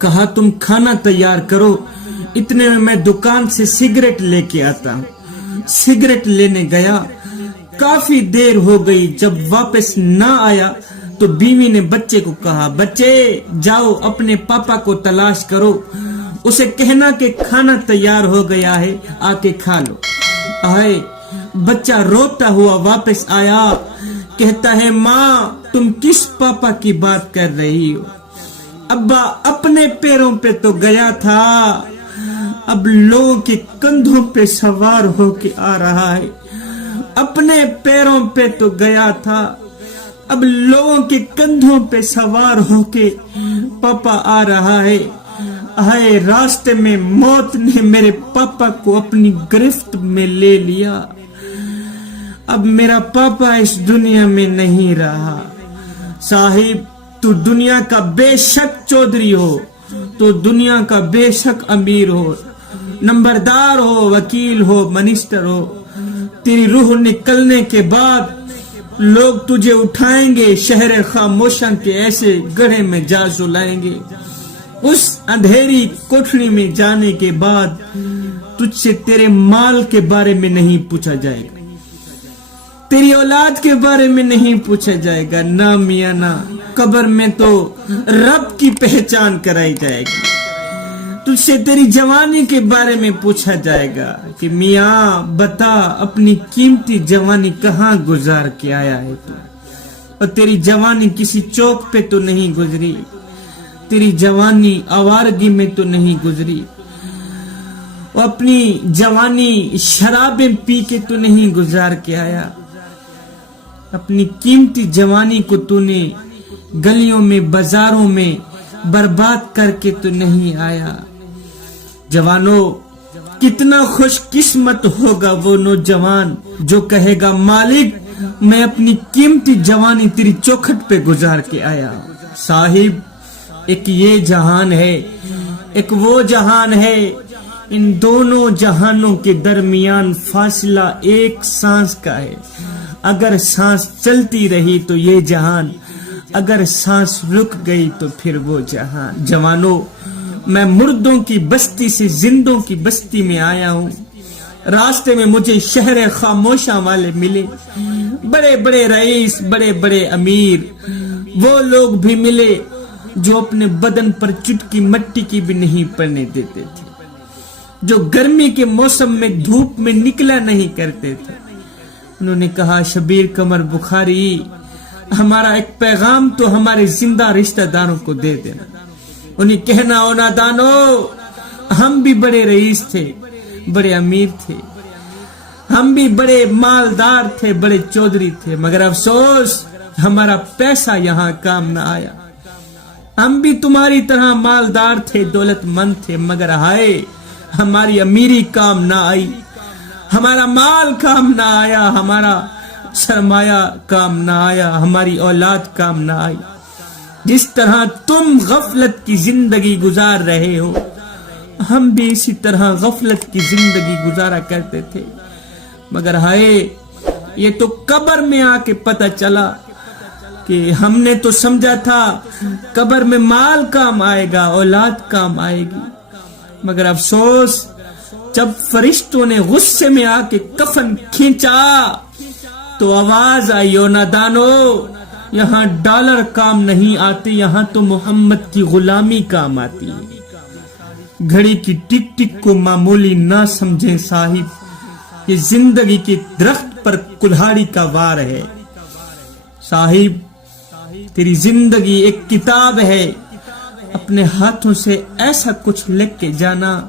کہا تم کھانا تیار کرو، اتنے میں میں دکان سے سگریٹ لے کے آتا ہوں۔ سگریٹ لینے گیا، کافی دیر ہو گئی، جب واپس نہ آیا تو بیوی نے بچے کو کہا، بچے جاؤ اپنے پاپا کو تلاش کرو، اسے کہنا کہ کھانا تیار ہو گیا ہے، آ کے کھا لو۔ آئے بچہ روتا ہوا واپس آیا، کہتا ہے ماں تم کس پاپا کی بات کر رہی ہو؟ ابا اپنے پیروں پہ تو گیا تھا، اب لوگوں کے کندھوں پہ سوار ہو کے آ رہا ہے۔ اپنے پیروں پہ تو گیا تھا، اب لوگوں کے کندھوں پہ سوار ہو کے پاپا آ رہا ہے۔ آئے راستے میں موت نے میرے پاپا کو اپنی گرفت میں لے لیا، اب میرا پاپا اس دنیا میں نہیں رہا۔ صاحب تو دنیا کا بے شک چودھری ہو، تو دنیا کا بے شک امیر ہو، نمبردار ہو، وکیل ہو، منسٹر ہو، تیری روح نکلنے کے بعد لوگ تجھے اٹھائیں گے، شہر خاموشاں کے ایسے گڑھے میں جا سلائیں گے۔ اس اندھیری کوٹھری میں جانے کے بعد تجھ سے تیرے مال کے بارے میں نہیں پوچھا جائے گا، تیری اولاد کے بارے میں نہیں پوچھا جائے گا، نہ میاں نہ۔ قبر میں تو رب کی پہچان کرائی جائے گی، تجھ سے تیری جوانی کے بارے میں پوچھا جائے گا کہ میاں بتا اپنی قیمتی جوانی کہاں گزار کے آیا ہے تو، اور تیری جوانی کسی چوک پہ تو نہیں گزری، تیری جوانی آوارگی میں تو نہیں گزری، اور اپنی جوانی شرابیں پی کے تو نہیں گزار کے آیا، اپنی قیمتی جوانی کو تو نے گلیوں میں بازاروں میں برباد کر کے تو نہیں آیا۔ جوانوں کتنا خوش قسمت ہوگا وہ نوجوان جو کہے گا مالک میں اپنی قیمتی جوانی تیری چوکھٹ پہ گزار کے آیا۔ صاحب ایک یہ جہان ہے، ایک وہ جہان ہے، ان دونوں جہانوں کے درمیان فاصلہ ایک سانس کا ہے، اگر سانس چلتی رہی تو یہ جہان، اگر سانس رک گئی تو پھر وہ جہان۔ جوانوں میں مردوں کی بستی سے زندوں کی بستی میں آیا ہوں، راستے میں مجھے شہر خاموشاں والے ملے، بڑے بڑے رئیس، بڑے بڑے امیر، وہ لوگ بھی ملے جو اپنے بدن پر چٹکی مٹی کی بھی نہیں پڑنے دیتے تھے، جو گرمی کے موسم میں دھوپ میں نکلا نہیں کرتے تھے۔ انہوں نے کہا شبیر قمر بخاری ہمارا ایک پیغام تو ہمارے زندہ رشتہ داروں کو دے دینا۔ انہیں کہنا او نادانو ہم بھی بڑے رئیس تھے، بڑے امیر تھے، ہم بھی بڑے مالدار تھے، بڑے چودھری تھے، مگر افسوس ہمارا پیسہ یہاں کام نہ آیا۔ ہم بھی تمہاری طرح مالدار تھے، دولت مند تھے، مگر ہائے ہماری امیری کام نہ آئی، ہمارا مال کام نہ آیا، ہمارا سرمایہ کام نہ آیا، ہماری اولاد کام نہ آئی۔ جس طرح تم غفلت کی زندگی گزار رہے ہو، ہم بھی اسی طرح غفلت کی زندگی گزارا کرتے تھے، مگر ہائے یہ تو قبر میں آ کے پتہ چلا کہ ہم نے تو سمجھا تھا قبر میں مال کام آئے گا، اولاد کام آئے گی، مگر افسوس جب فرشتوں نے غصے میں آ کے کفن کھینچا تو آواز آئی او نادانو یہاں ڈالر کام نہیں آتے، یہاں تو محمد کی غلامی کام آتی ہے۔ گھڑی کی ٹک ٹک کو معمولی نہ سمجھیں صاحب، یہ زندگی کے درخت پر کلہاڑی کا وار ہے۔ صاحب تیری زندگی ایک کتاب ہے، اپنے ہاتھوں سے ایسا کچھ لکھ کے جانا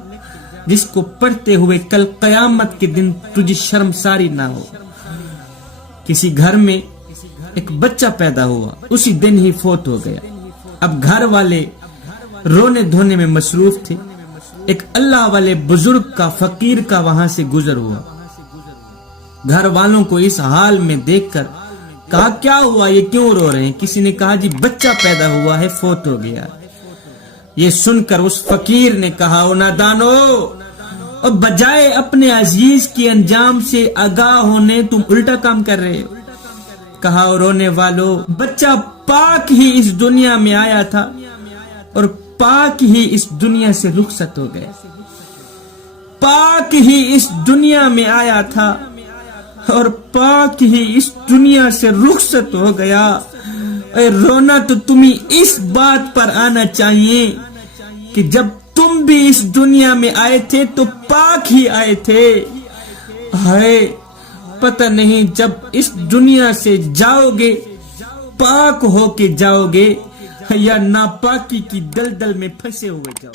جس کو پڑھتے ہوئے کل قیامت کے دن تجھے شرمساری نہ ہو۔ کسی گھر میں ایک بچہ پیدا ہوا، اسی دن ہی فوت ہو گیا۔ اب گھر والے رونے دھونے میں مصروف تھے، ایک اللہ والے بزرگ کا، فقیر کا وہاں سے گزر ہوا۔ گھر والوں کو اس حال میں دیکھ کر کہا کیا ہوا، یہ کیوں رو رہے ہیں؟ کسی نے کہا جی بچہ پیدا ہوا ہے، فوت ہو گیا۔ یہ سن کر اس فقیر نے کہا او نادانو، اور بجائے اپنے عزیز کے انجام سے آگاہ ہونے تم الٹا کام کر رہے ہو۔ کہا اور رونے والو، بچہ پاک ہی اس دنیا میں آیا تھا اور پاک ہی اس دنیا سے رخصت ہو گئے. پاک ہی اس دنیا میں آیا تھا اور پاک ہی اس دنیا سے رخصت ہو گیا. اے رونا تو تمہیں اس بات پر آنا چاہیے کہ جب تم بھی اس دنیا میں آئے تھے تو پاک ہی آئے تھے. ہائے پتہ نہیں جب اس دنیا سے جاؤ گے پاک ہو کے جاؤ گے یا ناپاکی کی دلدل میں پھنسے ہوئے جاؤ.